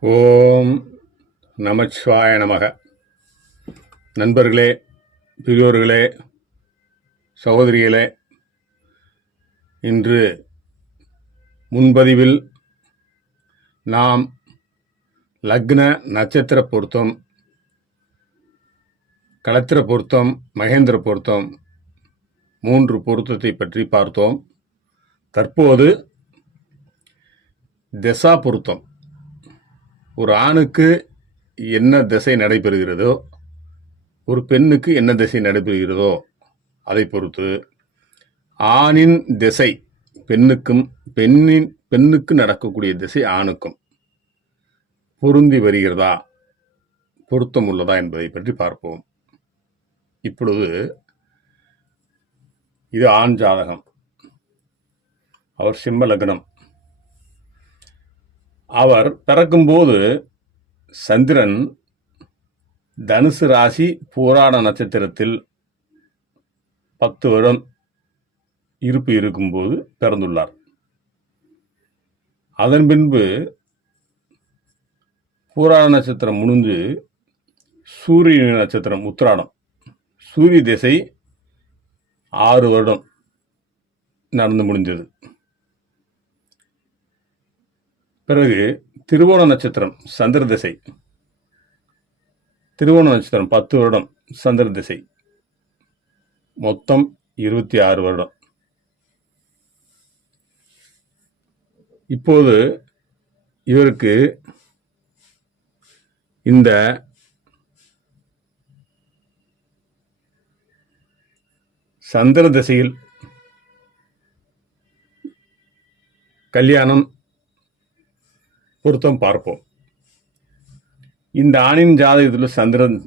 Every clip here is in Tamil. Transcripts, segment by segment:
ஓம் நமச்சிவாய நமக. நண்பர்களே பெரியோர்களே சகோதரிகளே இன்று முன்பதிவில் நாம் லக்ன நட்சத்திர பொருத்தம் களத்திர பொருத்தம் மகேந்திர பொருத்தம் மூன்று பொருத்தத்தை பற்றி பார்த்தோம். தற்போது திசா பொருத்தம். ஒரு ஆணுக்கு என்ன திசை நடைபெறுகிறதோ ஒரு பெண்ணுக்கு என்ன திசை நடைபெறுகிறதோ அதை பொறுத்து ஆணின் திசை பெண்ணுக்கும் பெண்ணின் பெண்ணுக்கு நடக்கக்கூடிய திசை ஆணுக்கும் பொருந்தி வருகிறதா பொருத்தம் உள்ளதா என்பதை பற்றி பார்ப்போம். இப்பொழுது இது ஆண் ஜாதகம். அவர் சிம்ம லக்னம். அவர் பிறக்கும்போது சந்திரன் தனுசு ராசி பூராட நட்சத்திரத்தில் பத்து வருடம் இருப்பு இருக்கும்போது பிறந்துள்ளார். அதன் பின்பு பூராட நட்சத்திரம் முடிஞ்சு சூரிய நட்சத்திரம் உத்திராடம். சூரிய திசை ஆறு வருடம் நடந்து முடிஞ்சது. பிறகு திருவோண நட்சத்திரம் சந்திர திசை. திருவோண நட்சத்திரம் பத்து வருடம் சந்திர திசை. மொத்தம் இருபத்தி ஆறு வருடம். இப்போது இவருக்கு இந்த சந்திர திசையில் கல்யாணம் பொருத்தம் பார்ப்போம். இந்த ஆணின் ஜாதகத்தில் சந்திரன்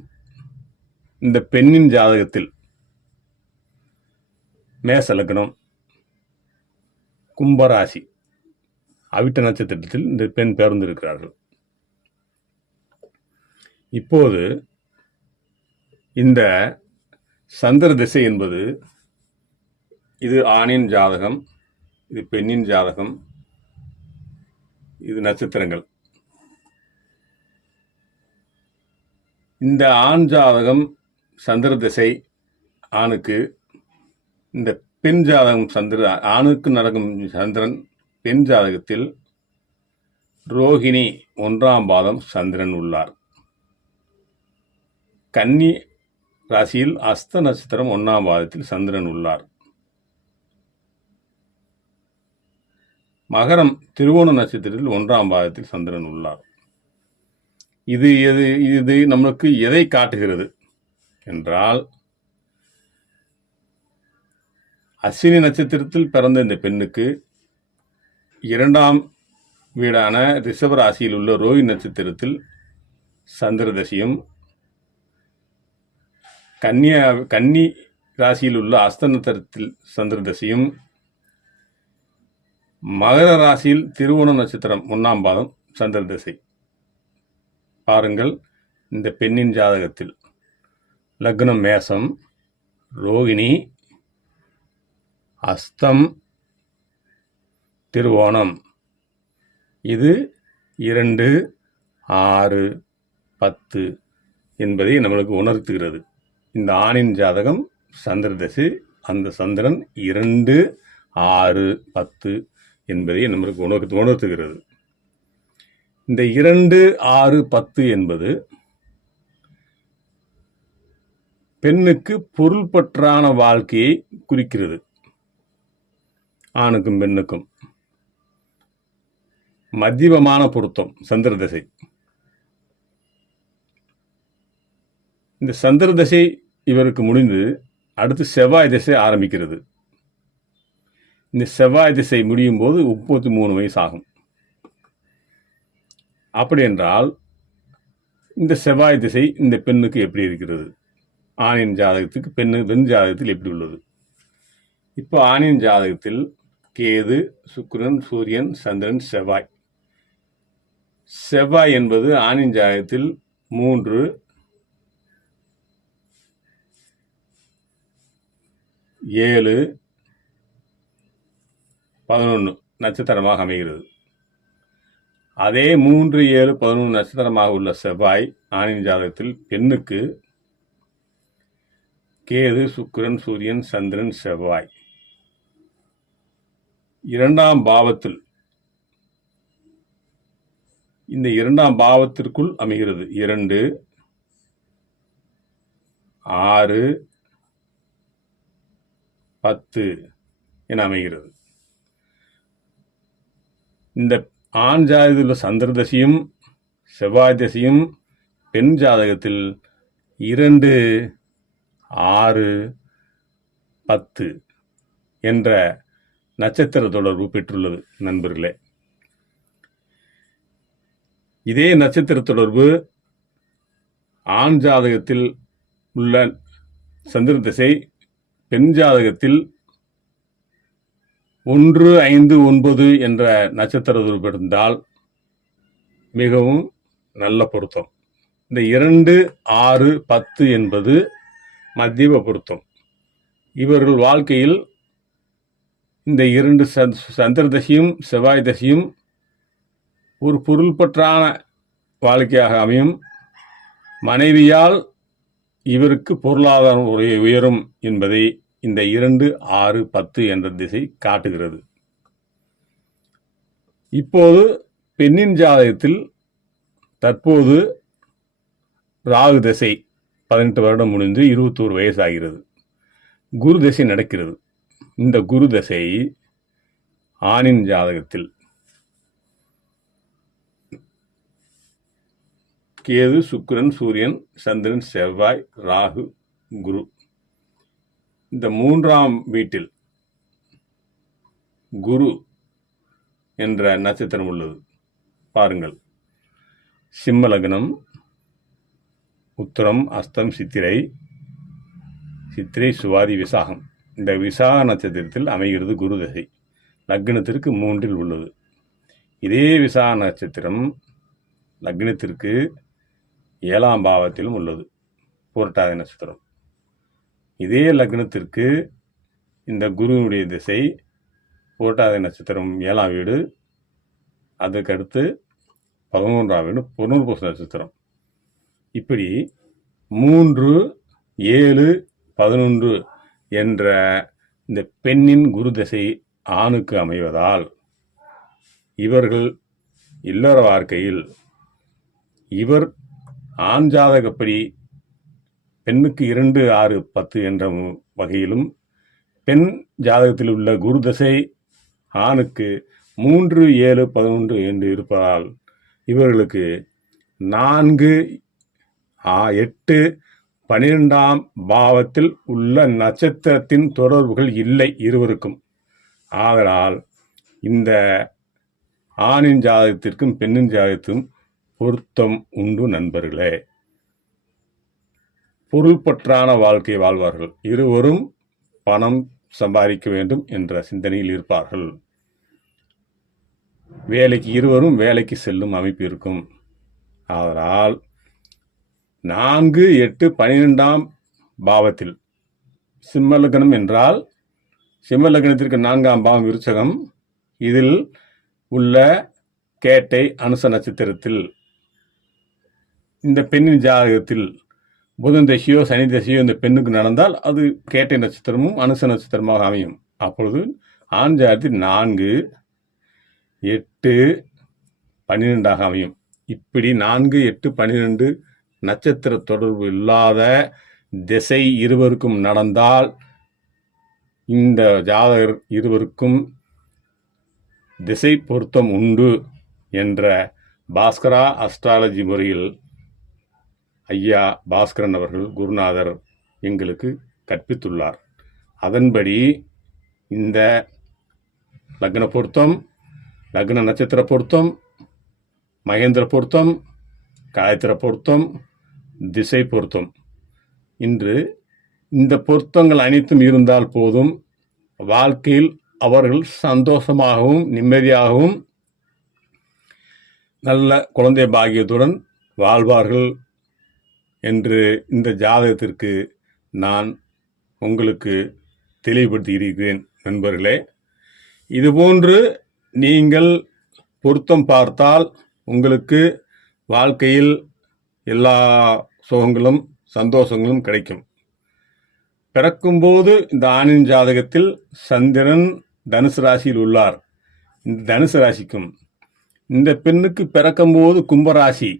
இந்த பெண்ணின் ஜாதகத்தில் மேச லக்னம் கும்பராசி அவிட்ட நட்சத்திரத்தில் இந்த பெண் பிறந்திருக்கிறார்கள். இப்போது இந்த சந்திர திசை என்பது இது ஆணின் ஜாதகம் இது பெண்ணின் ஜாதகம் இது நட்சத்திரங்கள். இந்த ஆண் ஜாதகம் சந்திர திசை ஆணுக்கு இந்த பெண் ஜாதகம் சந்திர ஆணுக்கு நடக்கும் சந்திரன் பெண் ஜாதகத்தில் ரோகிணி ஒன்றாம் பாதம் சந்திரன் உள்ளார். கன்னி ராசியில் அஸ்த நட்சத்திரம் ஒன்றாம் பாதத்தில் சந்திரன் உள்ளார். மகரம் திருவோண நட்சத்திரத்தில் ஒன்றாம் பாதத்தில் சந்திரன் உள்ளார். இது எது இது நம்மளுக்கு எதை காட்டுகிறது என்றால் அஸ்வினி நட்சத்திரத்தில் பிறந்த இந்த பெண்ணுக்கு இரண்டாம் வீடான ரிஷப ராசியில் உள்ள ரோஹி நட்சத்திரத்தில் சந்திரதசியும் கன்னியா கன்னி ராசியில் உள்ள அஸ்த நட்சத்திரத்தில் சந்திரதசையும் மகர ராசியில் திருவோண நட்சத்திரம் ஒன்றாம் பாதம் சந்திர திசை. பாருங்கள் இந்த பெண்ணின் ஜாதகத்தில். லக்னம் மேசம் ரோகிணி அஸ்தம் திருவோணம். இது இரண்டு ஆறு பத்து என்பதை நம்மளுக்கு உணர்த்துகிறது. இந்த ஆணின் ஜாதகம் சந்திர திசை அந்த சந்திரன் இரண்டு ஆறு பத்து என்பதை நம்மளுக்கு உணர்த்து உணர்த்துகிறது இந்த இரண்டு ஆறு பத்து என்பது பெண்ணுக்கு பொருள்பற்றான வாழ்க்கையை குறிக்கிறது. ஆணுக்கும் பெண்ணுக்கும். மத்தியமமான பொருத்தம் சந்திர தசை. இந்த சந்திர தசை இவருக்கு முடிந்து அடுத்து செவ்வாய் திசை ஆரம்பிக்கிறது. இந்த செவ்வாய் திசை முடியும் போது முப்பத்தி மூணு வயசு ஆகும் அப்படி என்றால் இந்த செவ்வாய் திசை இந்த பெண்ணுக்கு எப்படி இருக்கிறது? ஆணின் ஜாதகத்துக்கு பெண்ணு பெண் ஜாதகத்தில் எப்படி உள்ளது? இப்போ ஆணின் ஜாதகத்தில் கேது சுக்கிரன் சூரியன் சந்திரன் செவ்வாய். செவ்வாய் என்பது ஆணின் ஜாதகத்தில் மூன்று ஏழு பதினொன்று நட்சத்திரமாக அமைகிறது. அதே மூன்று ஏழு பதினொன்று நட்சத்திரமாக உள்ள செவ்வாய் ஆணின் ஜாதகத்தில் பெண்ணுக்கு கேது சுக்கிரன் சூரியன் சந்திரன் செவ்வாய். இரண்டாம் பாவத்தில் இந்த இரண்டாம் பாவத்திற்குள் அமைகிறது. இரண்டு ஆறு பத்து என அமைகிறது. இந்த ஆண் ஜாதகத்தில் உள்ள சந்திர தசையும் செவ்வாய் தசையும் பெண் ஜாதகத்தில் இரண்டு ஆறு பத்து என்ற நட்சத்திர தொடர்பு பெற்றுள்ளது நண்பர்களே. இதே நட்சத்திர தொடர்பு ஆண் ஜாதகத்தில் உள்ள சந்திர திசை பெண் ஜாதகத்தில் ஒன்று ஐந்து ஒன்பது என்ற நட்சத்திர தொடர்பு இருந்தால் மிகவும் நல்ல பொருத்தம். இந்த இரண்டு ஆறு பத்து என்பது மத்தியம பொருத்தம். இவர்கள் வாழ்க்கையில் இந்த இரண்டு சந்திர தசையும் செவ்வாய் தசையும் ஒரு பொருள்பற்றான வாழ்க்கையாக அமையும். மனைவியால் இவருக்கு பொருளாதாரம் உய- உயரும் என்பதை இந்த இரண்டு ஆறு பத்து என்ற திசை காட்டுகிறது. இப்போது பெண்ணின் ஜாதகத்தில் தற்போது ராகு திசை பதினெட்டு வருடம் முடிந்து இருபத்தோரு வயசாகிறது. குரு திசை நடக்கிறது. இந்த குரு திசை ஆணின் ஜாதகத்தில். கேது சுக்கிரன் சூரியன் சந்திரன் செவ்வாய் ராகு குரு. இந்த மூன்றாம் வீட்டில் குரு என்ற நட்சத்திரம் உள்ளது. பாருங்கள். சிம்ம லக்னம் உத்தரம் அஸ்தம் சித்திரை சித்திரை சுவாதி விசாகம். இந்த விசாக நட்சத்திரத்தில் அமைகிறது குரு தசை. லக்னத்திற்கு மூன்றில் உள்ளது. இதே விசாக நட்சத்திரம் லக்னத்திற்கு ஏழாம் பாவத்திலும் உள்ளது. புரட்டாதி நட்சத்திரம். இதே லக்னத்திற்கு இந்த குருவினுடைய திசை போட்டாத நட்சத்திரம் ஏழாம் வீடு. அதுக்கடுத்து பதினொன்றாம் வீடு புனர்பூச நட்சத்திரம். இப்படி மூன்று ஏழு பதினொன்று என்ற இந்த பெண்ணின் குரு திசை ஆணுக்கு அமைவதால் இவர்கள் இல்லற வாழ்க்கையில் இவர் ஆண் ஜாதகப்படி பெண்ணுக்கு இரண்டு ஆறு பத்து என்ற வகையிலும் பெண் ஜாதகத்தில் உள்ள குரு தசை ஆணுக்கு மூன்று ஏழு பதினொன்று என்று இருப்பதால் இவர்களுக்கு நான்கு எட்டு பனிரெண்டாம் பாவத்தில் உள்ள நட்சத்திரத்தின் தொடர்புகள் இல்லை இருவருக்கும். ஆதலால் இந்த ஆணின் ஜாதகத்திற்கும் பெண்ணின் ஜாதகத்திற்கும் பொருத்தம் உண்டு நண்பர்களே. பொருள்பற்றான வாழ்க்கை வாழ்வார்கள். இருவரும் பணம் சம்பாதிக்க வேண்டும் என்ற சிந்தனையில் இருப்பார்கள். வேலைக்கு இருவரும் வேலைக்கு செல்லும் அமைப்பு இருக்கும். அதனால் நான்கு எட்டு பனிரெண்டாம் பாவத்தில் சிம்ம லக்னம் என்றால் சிம்ம லக்னத்திற்கு நான்காம் பாவம் விருச்சகம். இதில் உள்ள கேட்டை அனுச நட்சத்திரத்தில் இந்த பெண்ணின் ஜாதகத்தில் புதன் தசையோ சனி தசையோ இந்த பெண்ணுக்கு நடந்தால் அது கேட்டை நட்சத்திரமும் அனுச நட்சத்திரமாக அமையும். அப்பொழுது ஆண் நான்கு எட்டு பன்னிரெண்டாக அமையும். இப்படி நான்கு எட்டு பன்னிரெண்டு நட்சத்திர தொடர்பு இல்லாத திசை இருவருக்கும் நடந்தால் இந்த ஜாதகர் இருவருக்கும் திசை பொருத்தம் உண்டு என்ற பாஸ்கரா அஸ்ட்ராலஜி முறையில் ஐயா பாஸ்கரன் அவர்கள் குருநாதர் எங்களுக்கு கற்பித்துள்ளார். அதன்படி இந்த லக்ன பொருத்தம் லக்ன நட்சத்திர பொருத்தம் மகேந்திர பொருத்தம் காயத்திர பொருத்தம் திசை பொருத்தம். இன்று இந்த பொருத்தங்கள் அனைத்தும் இருந்தால் போதும் வாழ்க்கையில் அவர்கள் சந்தோஷமாகவும் நிம்மதியாகவும் நல்ல குழந்தை பாகியத்துடன் வாழ்வார்கள் என்று இந்த ஜாதகத்திற்கு நான் உங்களுக்கு தெளிவுபடுத்தி இருக்கிறேன் நண்பர்களே. இதுபோன்று நீங்கள் பொருத்தம் பார்த்தால் உங்களுக்கு வாழ்க்கையில் எல்லா சுகங்களும் சந்தோஷங்களும் கிடைக்கும். பிறக்கும்போது இந்த ஆணின் ஜாதகத்தில் சந்திரன் தனுசு ராசியில் உள்ளார். இந்த தனுசு ராசிக்கும் இந்த பெண்ணுக்கு பிறக்கும்போது கும்பராசி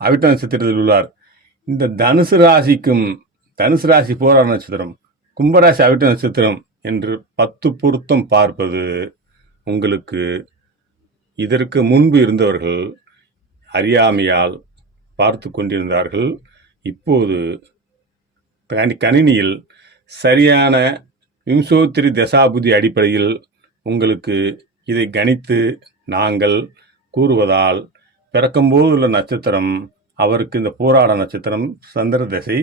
அவிட்ட நட்சத்திரத்தில் உள்ளார். இந்த தனுசு ராசிக்கும் தனுசு ராசி போராட நட்சத்திரம் கும்பராசி அவிட்ட நட்சத்திரம் என்று பத்து பொருத்தம் பார்ப்பது உங்களுக்கு இதற்கு முன்பு இருந்தவர்கள் அறியாமையால் பார்த்து கொண்டிருந்தார்கள். இப்போது கணி- கணினியில் சரியான விம்சோத்திரி தசாபுதி அடிப்படையில் உங்களுக்கு இதை கணித்து நாங்கள் கூறுவதால் பிறக்கும்போது உள்ள நட்சத்திரம் அவருக்கு இந்த போராட நட்சத்திரம் சந்திர திசை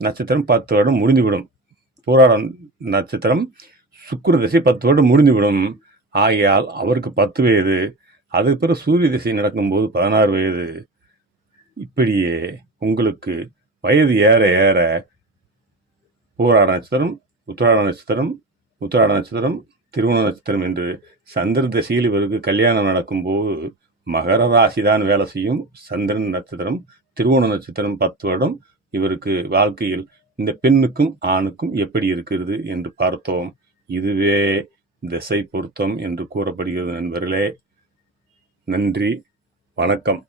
நட்சத்திரம் பத்து வருடம் முடிந்துவிடும். போராட நட்சத்திரம் சுக்கர திசை பத்து வருடம் முடிந்துவிடும். ஆகையால் அவருக்கு பத்து வயது அதுக்கு பிறகு சூரிய திசை நடக்கும்போது பதினாறு வயது. இப்படியே உங்களுக்கு வயது ஏற ஏற பூராட நட்சத்திரம் உத்திராட நட்சத்திரம் உத்திராட நட்சத்திரம் திருவண நட்சத்திரம் என்று சந்திர திசையில் இவருக்கு கல்யாணம் நடக்கும்போது மகர ராசிதான் வேலை செய்யும். சந்திரன் நட்சத்திரம் திருவோண நட்சத்திரம் பத்து வருடம். இவருக்கு வாழ்க்கையில் இந்த பெண்ணுக்கும் ஆணுக்கும் எப்படி இருக்கிறது என்று பார்த்தோம். இதுவே திசை பொருத்தம் என்று கூறப்படுகிறது நண்பர்களே. நன்றி. வணக்கம்.